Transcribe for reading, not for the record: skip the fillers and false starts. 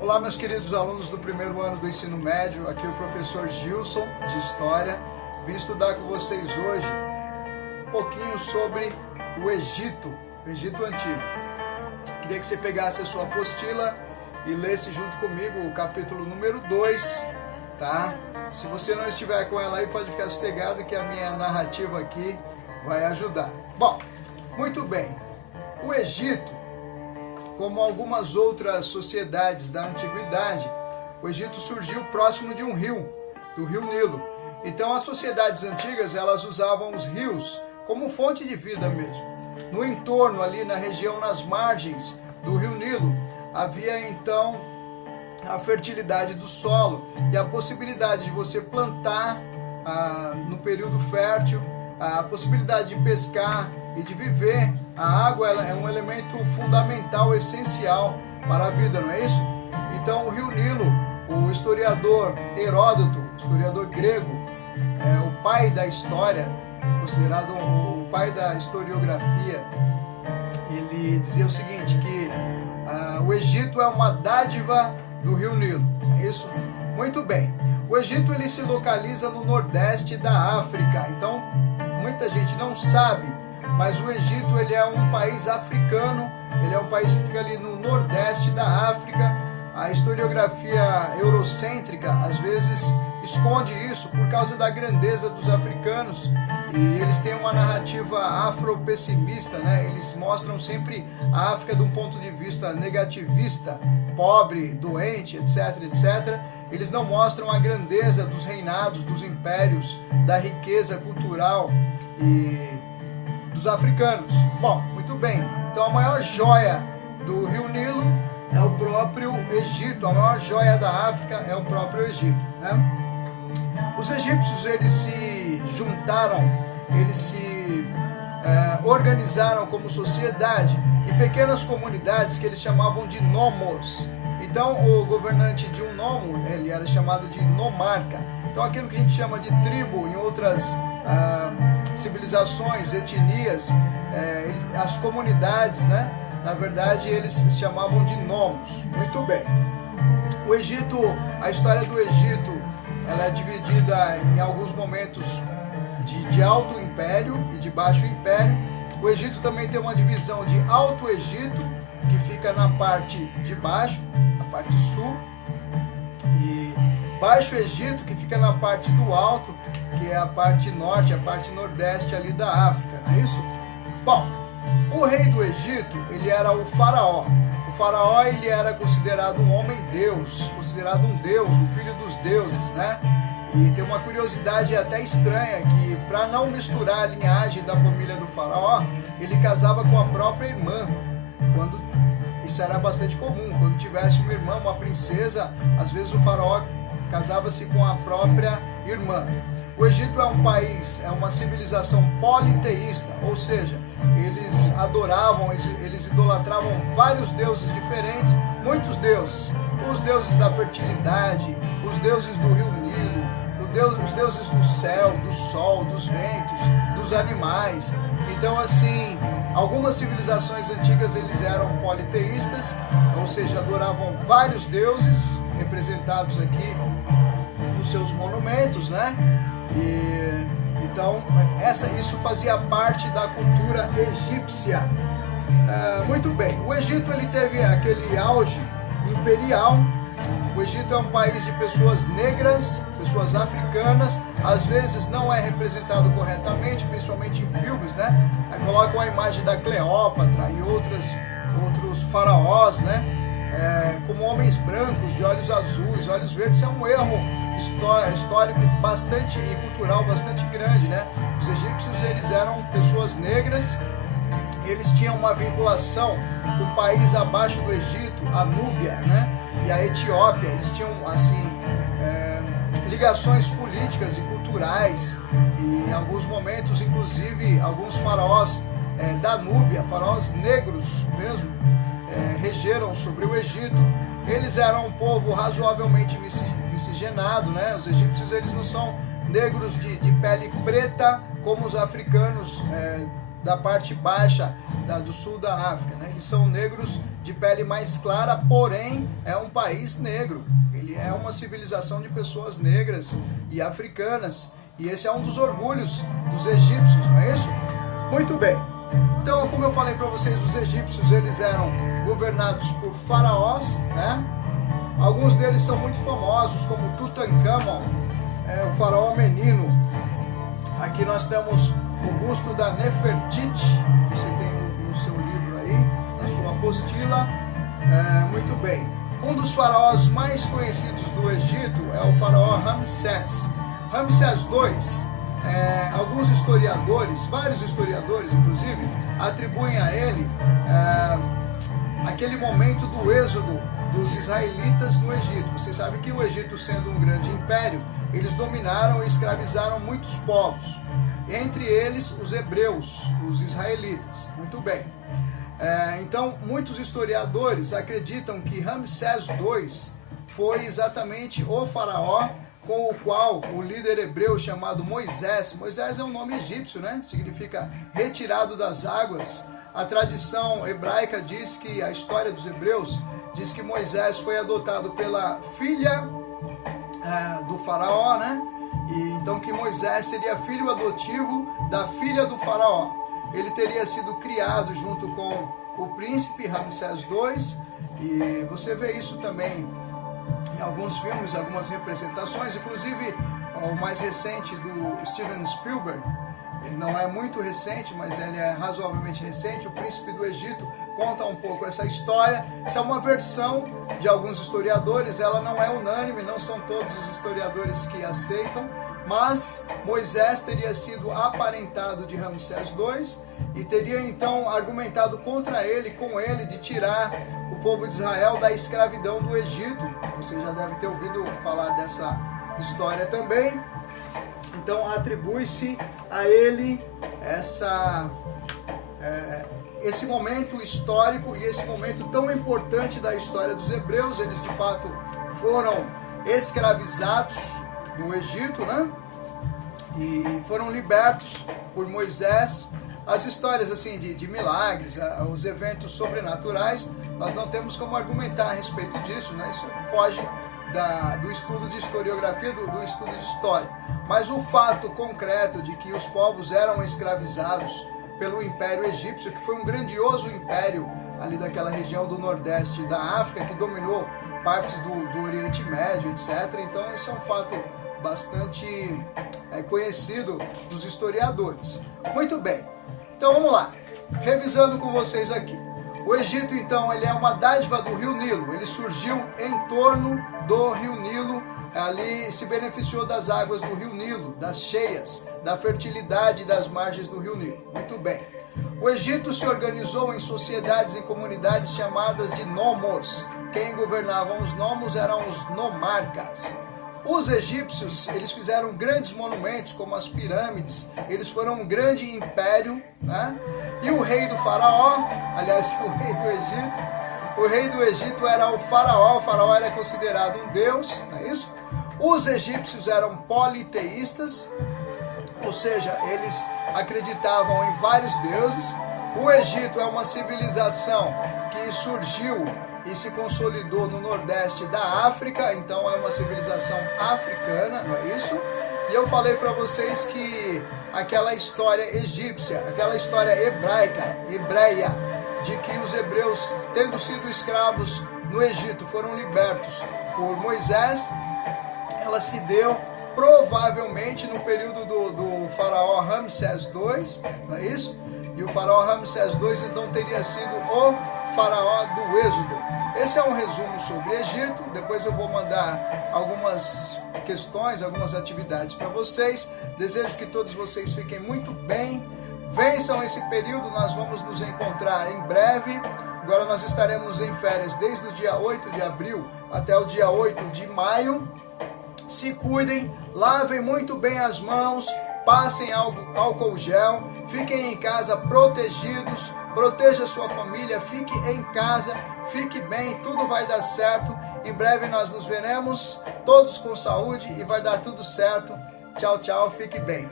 Olá, meus queridos alunos do primeiro ano do ensino médio, aqui é o professor Gilson, de História. Vim estudar com vocês hoje um pouquinho sobre o Egito Antigo. Queria que você pegasse a sua apostila e lesse junto comigo o capítulo número 2, tá? Se você não estiver com ela aí, pode ficar sossegado que a minha narrativa aqui vai ajudar. Bom, muito bem. O Egito, como algumas outras sociedades da antiguidade, o Egito surgiu próximo de um rio, do rio Nilo. Então as sociedades antigas, elas usavam os rios como fonte de vida mesmo. No entorno, ali na região, nas margens do rio Nilo, havia então a fertilidade do solo e a possibilidade de você plantar no período fértil, a possibilidade de pescar e de viver. A água ela é um elemento fundamental, essencial para a vida, não é isso? Então o rio Nilo, o historiador Heródoto, historiador grego, o pai da história, considerado o pai da historiografia, ele dizia o seguinte, que o Egito é uma dádiva do rio Nilo, é isso? Muito bem. O Egito ele se localiza no nordeste da África, então muita gente não sabe, mas o Egito ele é um país africano, ele é um país que fica ali no nordeste da África. A historiografia eurocêntrica às vezes esconde isso por causa da grandeza dos africanos, e eles têm uma narrativa afropessimista, né? Eles mostram sempre a África de um ponto de vista negativista, pobre, doente, etc, etc. Eles não mostram a grandeza dos reinados, dos impérios, da riqueza cultural e dos africanos. Bom, muito bem. Então a maior joia do rio Nilo é o próprio Egito. A maior joia da África é o próprio Egito, né? Os egípcios, eles se juntaram, eles se organizaram como sociedade em pequenas comunidades que eles chamavam de nomos. Então o governante de um nomo, ele era chamado de nomarca. Então aquilo que a gente chama de tribo em outras civilizações, etnias, as comunidades, né? Na verdade eles se chamavam de nomos. Muito bem. O Egito, a história do Egito, ela é dividida em alguns momentos de Alto Império e de Baixo Império. O Egito também tem uma divisão de Alto Egito, que fica na parte de baixo, na parte sul, e Baixo Egito, que fica na parte do alto, que é a parte norte, a parte nordeste ali da África, não é isso? Bom, o rei do Egito, ele era o faraó. O faraó, ele era considerado um homem-deus, considerado um deus, o filho dos deuses, né? E tem uma curiosidade até estranha, que para não misturar a linhagem da família do faraó, ele casava com a própria irmã. Isso era bastante comum, quando tivesse uma irmã, uma princesa, às vezes o faraó casava-se com a própria irmã. O Egito é um país, é uma civilização politeísta, ou seja, eles adoravam, eles idolatravam vários deuses diferentes, muitos deuses. Os deuses da fertilidade, os deuses do rio Nilo, os deuses do céu, do sol, dos ventos, dos animais. Então, assim, algumas civilizações antigas eles eram politeístas, ou seja, adoravam vários deuses, representados aqui nos seus monumentos, né? Então, isso fazia parte da cultura egípcia. Muito bem, o Egito ele teve aquele auge imperial. O Egito é um país de pessoas negras, pessoas africanas, às vezes não é representado corretamente, principalmente em filmes, né? Aí colocam a imagem da Cleópatra e outros faraós, né? Como homens brancos, de olhos azuis, olhos verdes. Isso é um erro histórico bastante e cultural bastante grande, né? Os egípcios, eles eram pessoas negras, eles tinham uma vinculação com o país abaixo do Egito, a Núbia, né? E a Etiópia. Eles tinham assim ligações políticas e culturais, e em alguns momentos, inclusive, alguns faraós da Núbia, faraós negros mesmo, regeram sobre o Egito. Eles eram um povo razoavelmente miscigenado, né? Os egípcios, eles não são negros de pele preta como os africanos da parte baixa do sul da África, né? Eles são negros de pele mais clara, porém é um país negro. Ele é uma civilização de pessoas negras e africanas. E esse é um dos orgulhos dos egípcios, não é isso? Muito bem. Então, como eu falei para vocês, os egípcios eles eram governados por faraós, né? Alguns deles são muito famosos, como Tutankhamon, o faraó menino. Aqui nós temos o busto da Nefertiti, você tem no seu livro aí, na sua apostila. Muito bem. Um dos faraós mais conhecidos do Egito é o faraó Ramsés. Ramsés II, alguns historiadores, vários historiadores inclusive, atribuem a ele aquele momento do êxodo dos israelitas no Egito. Você sabe que o Egito, sendo um grande império, eles dominaram e escravizaram muitos povos, entre eles os hebreus, os israelitas. Muito bem. Então, muitos historiadores acreditam que Ramsés II foi exatamente o faraó com o qual o líder hebreu chamado Moisés é um nome egípcio, né? Significa retirado das águas. A tradição hebraica diz que, a história dos hebreus diz que Moisés foi adotado pela filha do faraó, né? E então que Moisés seria filho adotivo da filha do faraó. Ele teria sido criado junto com o príncipe Ramsés II, e você vê isso também em alguns filmes, algumas representações, inclusive o mais recente do Steven Spielberg. Ele não é muito recente, mas ele é razoavelmente recente. O Príncipe do Egito conta um pouco essa história. Essa é uma versão de alguns historiadores, ela não é unânime, não são todos os historiadores que aceitam, mas Moisés teria sido aparentado de Ramsés II e teria então argumentado contra ele, com ele, de tirar o povo de Israel da escravidão do Egito. Você já deve ter ouvido falar dessa história também. Então atribui-se a ele esse momento histórico e esse momento tão importante da história dos hebreus. Eles de fato foram escravizados no Egito, né? E foram libertos por Moisés. As histórias assim de milagres, os eventos sobrenaturais, nós não temos como argumentar a respeito disso, né? Isso foge do estudo de historiografia, do estudo de história. Mas o fato concreto de que os povos eram escravizados pelo Império Egípcio, que foi um grandioso império ali daquela região do Nordeste da África, que dominou partes do Oriente Médio, etc. Então isso é um fato bastante conhecido dos historiadores. Muito bem, então vamos lá, revisando com vocês aqui. O Egito, então, ele é uma dádiva do Rio Nilo. Ele surgiu em torno do Rio Nilo, ali se beneficiou das águas do Rio Nilo, das cheias, da fertilidade das margens do Rio Nilo. Muito bem. O Egito se organizou em sociedades e comunidades chamadas de nomos. Quem governavam os nomos eram os nomarcas. Os egípcios, eles fizeram grandes monumentos, como as pirâmides. Eles foram um grande império, né? E o rei do faraó, aliás, o rei do Egito era o faraó era considerado um deus, não é isso? Os egípcios eram politeístas, ou seja, eles acreditavam em vários deuses. O Egito é uma civilização que surgiu e se consolidou no Nordeste da África, então é uma civilização africana, não é isso? E eu falei para vocês que aquela história egípcia, aquela história hebreia, de que os hebreus, tendo sido escravos no Egito, foram libertos por Moisés, ela se deu provavelmente no período do faraó Ramsés II, não é isso? E o faraó Ramsés II então teria sido o faraó do Êxodo. Esse é um resumo sobre o Egito. Depois eu vou mandar algumas questões, algumas atividades para vocês. Desejo que todos vocês fiquem muito bem. Vençam esse período, nós vamos nos encontrar em breve. Agora nós estaremos em férias desde o dia 8 de abril até o dia 8 de maio. Se cuidem, lavem muito bem as mãos, passem álcool gel, fiquem em casa protegidos, proteja sua família, fique em casa, fique bem, tudo vai dar certo. Em breve nós nos veremos, todos com saúde, e vai dar tudo certo. Tchau, tchau, fique bem.